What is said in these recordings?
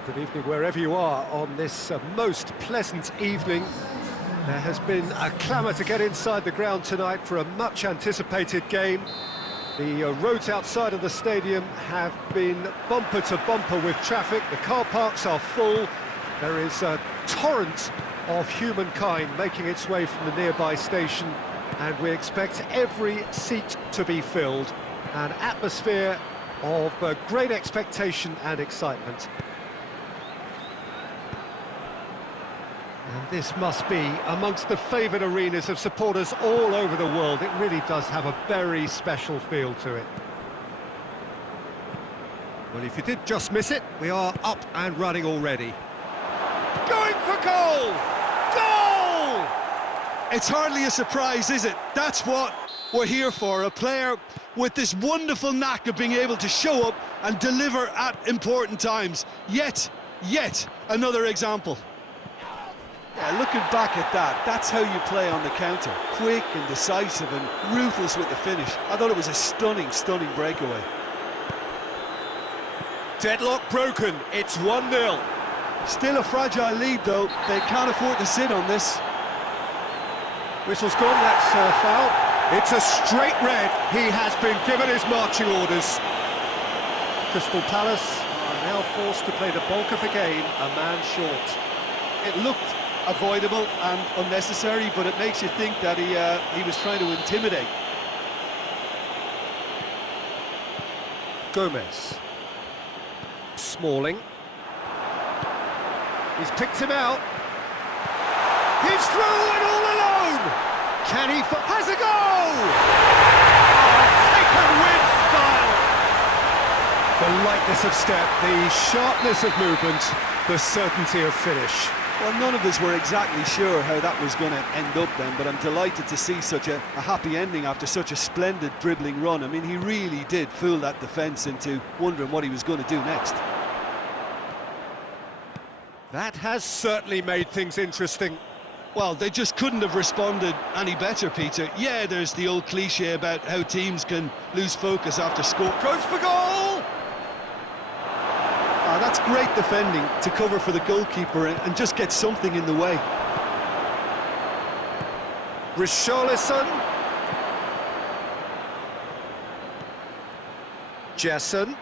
Well, good evening wherever you are on this most pleasant evening. There has been a clamour to get inside the ground tonight for a much-anticipated game. The roads outside of the stadium have been bumper to bumper with traffic. The car parks are full. There is a torrent of humankind making its way from the nearby station, and we expect every seat to be filled. An atmosphere of great expectation and excitement. And this must be amongst the favoured arenas of supporters all over the world. It really does have a very special feel to it. Well, if you did just miss it, we are up and running already. Going for goal! Goal! It's hardly a surprise, is it? That's what we're here for, a player with this wonderful knack of being able to show up and deliver at important times. Yet another example. Yeah, looking back at that, that's how you play on the counter. Quick and decisive and ruthless with the finish. I thought it was a stunning breakaway. Deadlock broken, it's 1-0. Still a fragile lead though, they can't afford to sit on this. Whistle's gone, that's foul. It's a straight red, he has been given his marching orders. Crystal Palace are now forced to play the bulk of the game, a man short. It looked avoidable and unnecessary, but it makes you think that he was trying to intimidate. Gomez. Smalling. He's picked him out. He's through and all alone! Can he... has a goal! Taken with style! The lightness of step, the sharpness of movement, the certainty of finish. Well, none of us were exactly sure how that was going to end up then, but I'm delighted to see such a happy ending after such a splendid dribbling run. I mean, he really did fool that defence into wondering what he was going to do next. That has certainly made things interesting. Well, they just couldn't have responded any better, Peter. Yeah, there's the old cliche about how teams can lose focus after score. Goes for goal! That's great defending to cover for the goalkeeper and just get something in the way. Richarlison. Jessen.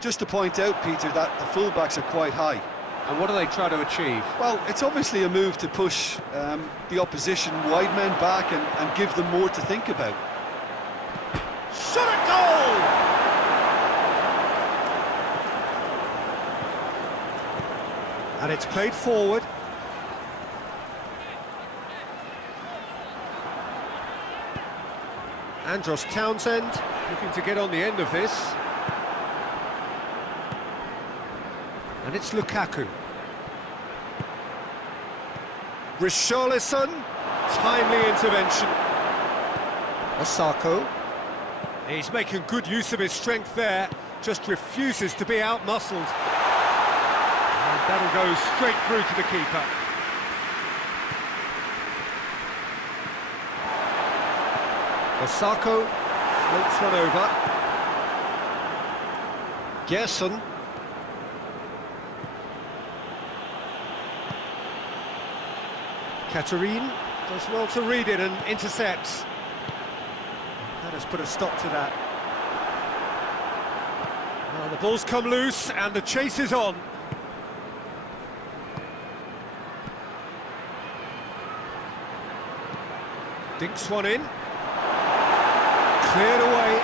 Just to point out, Peter, that the fullbacks are quite high. And what do they try to achieve? Well, it's obviously a move to push the opposition wide men back and give them more to think about. Shot at goal! And it's played forward. Andros Townsend looking to get on the end of this. And it's Lukaku. Richarlison, timely intervention. Osako. He's making good use of his strength there, just refuses to be out-muscled. And that'll go straight through to the keeper. Osako floats one over. Gerson. Katarine does well to read it and intercepts. That has put a stop to that. Well, the ball's come loose and the chase is on. Dinks one in. Cleared away.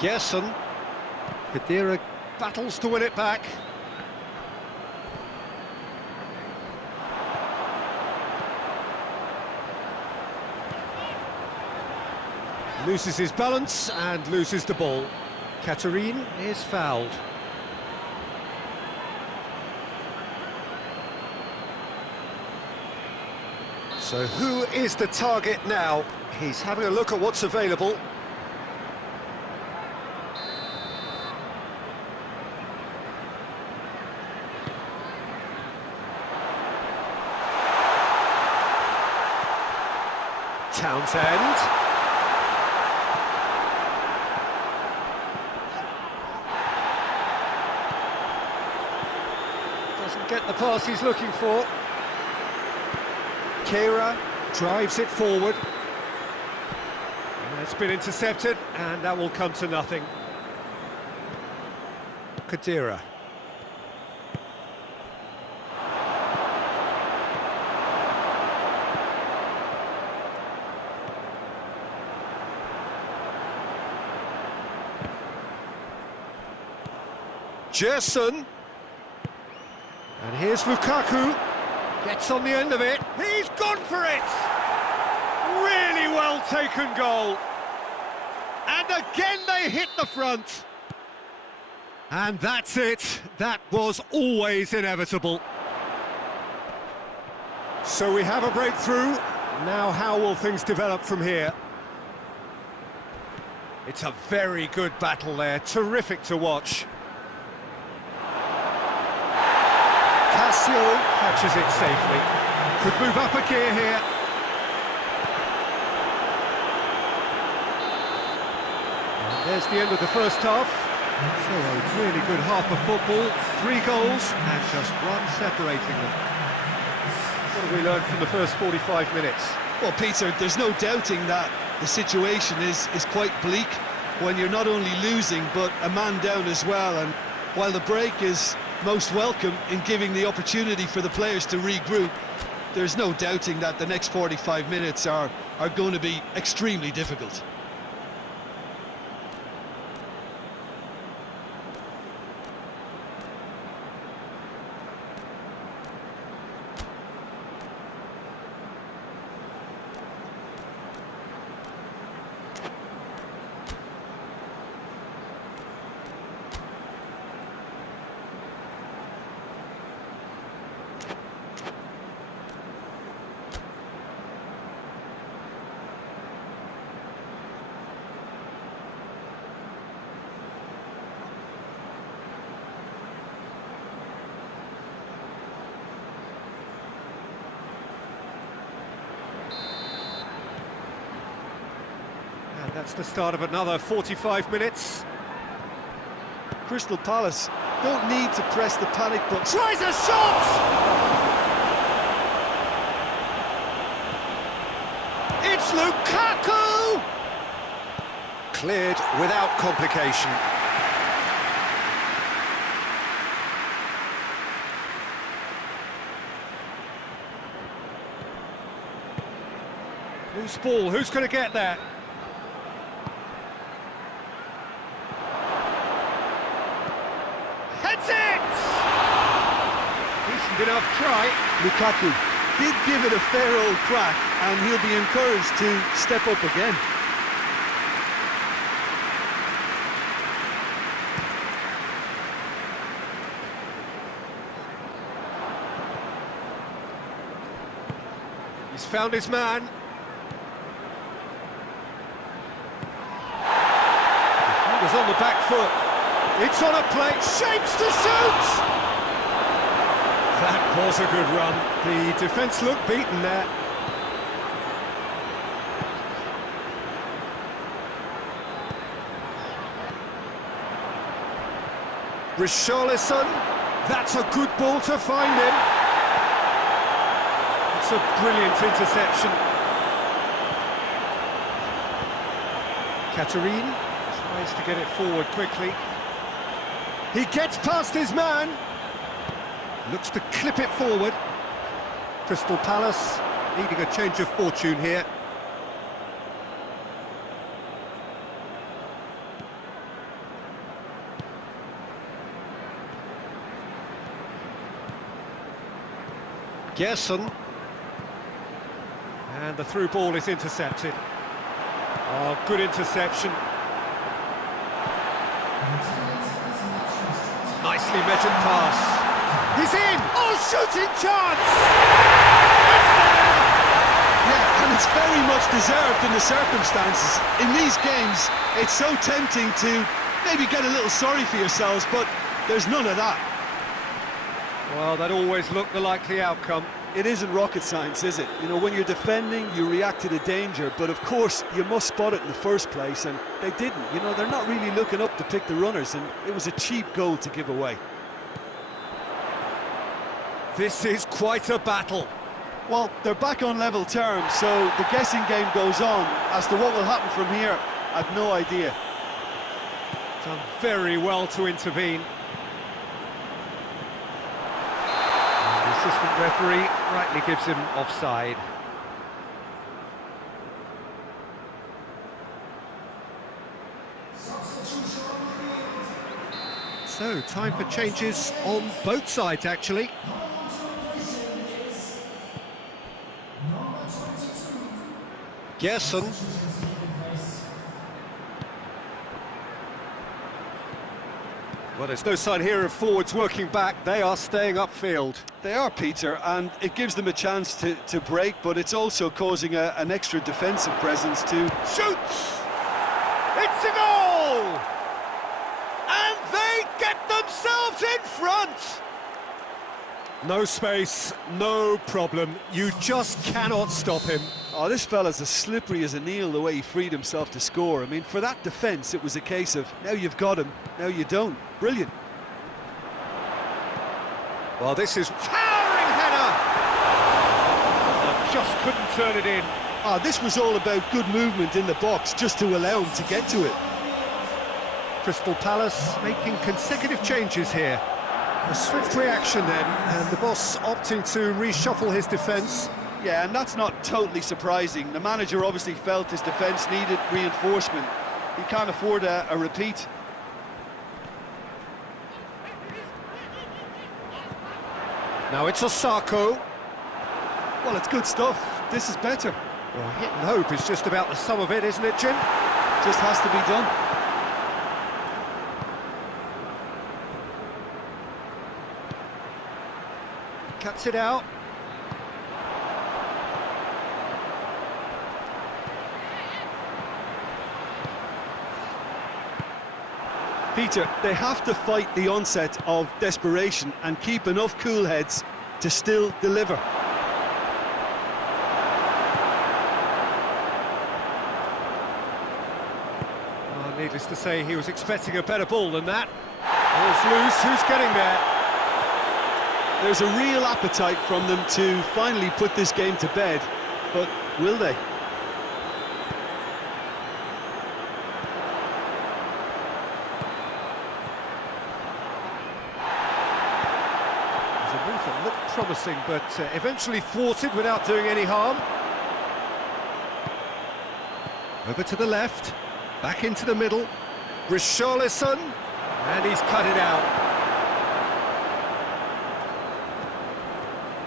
Gerson. Khedira battles to win it back. Loses his balance and loses the ball. Katarine is fouled. So who is the target now? He's having a look at what's available. Townsend. Doesn't get the pass he's looking for. Kehra drives it forward. And it's been intercepted, and that will come to nothing. Kadira. Gerson. And here's Lukaku. Gets on the end of it. He's gone for it! Really well taken goal. And again they hit the front. And that's it. That was always inevitable. So we have a breakthrough. Now how will things develop from here? It's a very good battle there. Terrific to watch. Cristal catches it safely. Could move up a gear here. And there's the end of the first half. So a really good half of football. 3 goals and just one separating them. What have we learned from the first 45 minutes? Well, Peter, there's no doubting that the situation is quite bleak when you're not only losing but a man down as well. And while the break is most welcome in giving the opportunity for the players to regroup, there's no doubting that the next 45 minutes are going to be extremely difficult. That's the start of another 45 minutes. Crystal Palace don't need to press the panic button. Tries a shot! It's Lukaku! Cleared without complication. Loose ball, who's going to get that? Enough try. Lukaku did give it a fair old crack, and he'll be encouraged to step up again. He's found his man. Defender's on the back foot. It's on a plate. Shapes to shoot! That was a good run. The defence looked beaten there. Richarlison. That's a good ball to find him. It's a brilliant interception. Katerine tries to get it forward quickly. He gets past his man. Looks to clip it forward. Crystal Palace needing a change of fortune here. Gerson. And the through ball is intercepted. Oh, good interception. Nicely measured pass. He's in! Oh, shooting chance! Yeah, and it's very much deserved in the circumstances. In these games, it's so tempting to maybe get a little sorry for yourselves, but there's none of that. Well, that always looked the likely outcome. It isn't rocket science, is it? You know, when you're defending, you react to the danger, but of course, you must spot it in the first place, and they didn't. You know, they're not really looking up to pick the runners, and it was a cheap goal to give away. This is quite a battle. Well, they're back on level terms, so the guessing game goes on. As to what will happen from here, I've no idea. Done very well to intervene. And the assistant referee rightly gives him offside. So, time for changes on both sides, actually. Gerson. Well, there's no sign here of forwards working back. They are staying upfield. They are, Peter, and it gives them a chance to break, but it's also causing an extra defensive presence to... Shoots! It's a goal! And they get themselves in front! No space, no problem. You just cannot stop him. Oh, this fella's as slippery as an eel, the way he freed himself to score. I mean, for that defence, it was a case of, now you've got him, now you don't. Brilliant. Well, this is towering header! And just couldn't turn it in. Oh, this was all about good movement in the box, just to allow him to get to it. Crystal Palace making consecutive changes here. A swift reaction then, and the boss opting to reshuffle his defence. Yeah, and that's not totally surprising. The manager obviously felt his defence needed reinforcement. He can't afford a repeat. Now it's Osako. Well, it's good stuff. This is better. Well, hit and hope is just about the sum of it, isn't it, Jim? Just has to be done. Cuts it out. Peter, they have to fight the onset of desperation and keep enough cool heads to still deliver. Oh, needless to say, he was expecting a better ball than that. Ball's loose, who's getting there? There's a real appetite from them to finally put this game to bed, but will they? The move that looked promising, but eventually thwarted without doing any harm. Over to the left, back into the middle. Richarlison, and he's cut it out.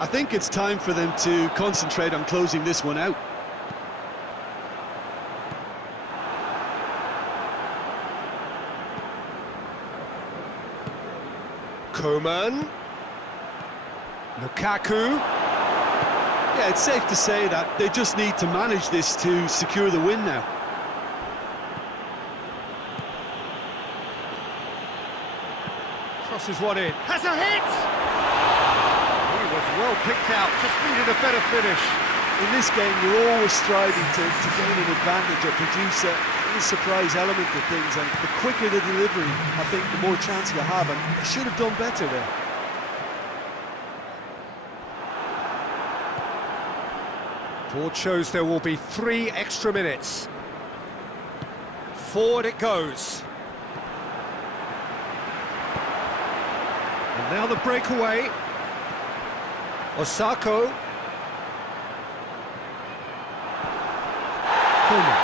I think it's time for them to concentrate on closing this one out. Coman. Lukaku. Yeah, it's safe to say that they just need to manage this to secure the win now. Crosses one in. Has a hit! Well picked out, just needed a better finish. In this game, you're always striving to gain an advantage or produce a little surprise element to things, and the quicker the delivery, I think, the more chance you have, and they should have done better there. Board shows there will be 3 extra minutes. Forward it goes. And now the breakaway. Osako. Coman.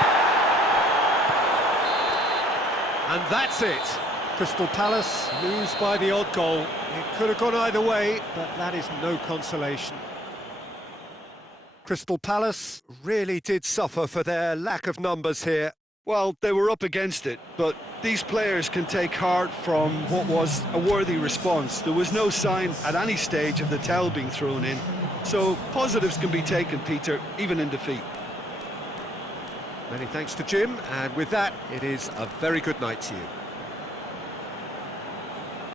And that's it. Crystal Palace lose by the odd goal. It could have gone either way, but that is no consolation. Crystal Palace really did suffer for their lack of numbers here. Well, they were up against it, but these players can take heart from what was a worthy response. There was no sign at any stage of the towel being thrown in. So positives can be taken, Peter, even in defeat. Many thanks to Jim, and with that, it is a very good night to you.